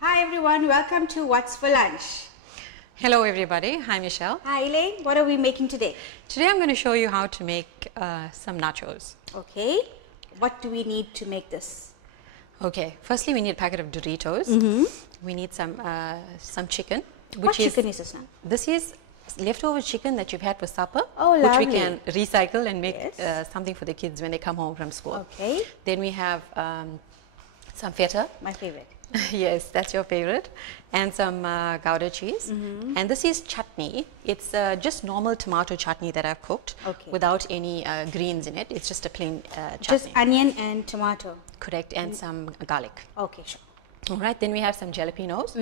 Hi everyone, welcome to What's for Lunch. Hello everybody, hi Michelle. Hi Elaine, what are we making today? Today I'm going to show you how to make some nachos. Okay, what do we need to make this? Okay, firstly we need a packet of Doritos. We need some chicken. What chicken is this now? This is leftover chicken that you've had for supper, Oh, which lovely. we can recycle and make Yes. something for the kids when they come home from school. Okay, Then we have some feta. my favorite. Yes, that's your favorite. And some Gouda cheese. And this is chutney. It's just normal tomato chutney that I've cooked without any greens in it. It's just a plain chutney. Just onion and tomato. Correct, and some garlic. Okay, sure. All right, then we have some jalapenos.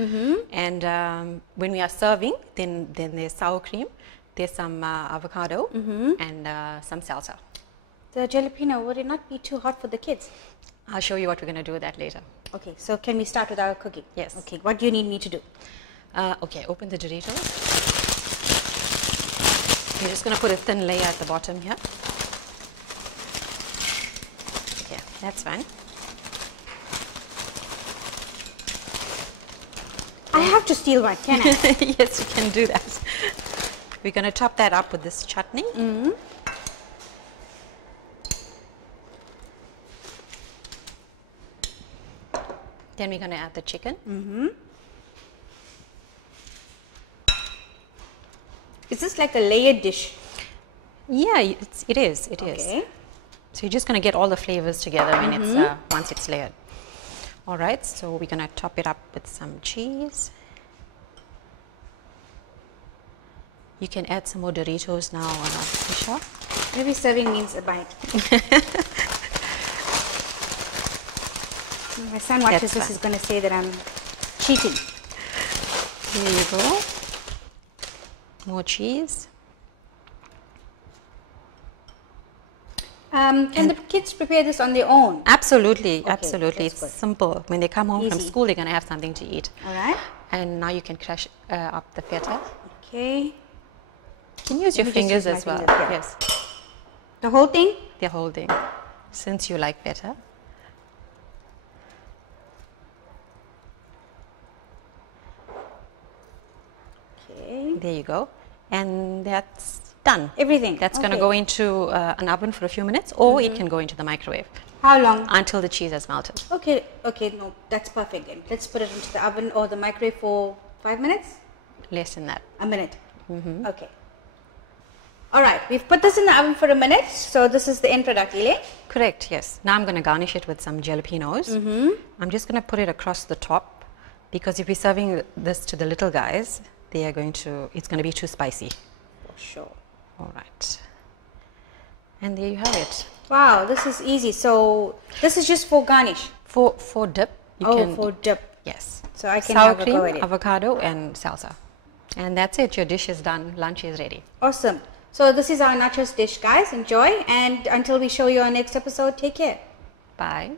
And when we are serving, then there's sour cream, there's some avocado, and some salsa. The jalapeno, would it not be too hot for the kids? I'll show you what we're going to do with that later. Okay, so can we start with our cooking? Yes. Okay, what do you need me to do? Okay, open the Doritos. You're just going to put a thin layer at the bottom here. Okay, that's fine. I have to steal one, can I? Yes, you can do that. We're going to top that up with this chutney. Then we're going to add the chicken. Is this like a layered dish? Yeah, it is. Okay. So you're just going to get all the flavors together when it's once it's layered. All right, so we're going to top it up with some cheese. You can add some more Doritos now, Michelle. Maybe serving means a bite. My son watches this, is going to say that I'm cheating. There you go. More cheese. Can the kids prepare this on their own? Absolutely, Okay, absolutely. that's It's good. simple. When they come home from Easy. school, they're going to have something to eat. All right. And now you can crush up the feta. Okay. You can use your Let me just fingers use my as well. fingers, yeah. Yes, The whole thing? the whole thing. Since you like feta. Okay. There you go. And that's done. Everything. That's going to Okay. go into an oven for a few minutes, or it can go into the microwave How long? until the cheese has melted. Okay. Okay. No, that's perfect then. Let's put it into the oven or the microwave for 5 minutes? Less than that. A minute. Okay. All right. We've put this in the oven for a minute. So this is the end product, Elaine. Correct, yes. Now I'm going to garnish it with some jalapenos. I'm just going to put it across the top, because if we're serving this to the little guys, it's going to be too spicy. For sure. All right. And there you have it. Wow, this is easy. So this is just for garnish. For dip, you can... for dip. Yes. So I can Sour have a cream, go at it. avocado, and salsa. And that's it. Your dish is done. Lunch is ready. Awesome. So this is our nachos dish, guys. Enjoy. And until we show you our next episode, take care. Bye.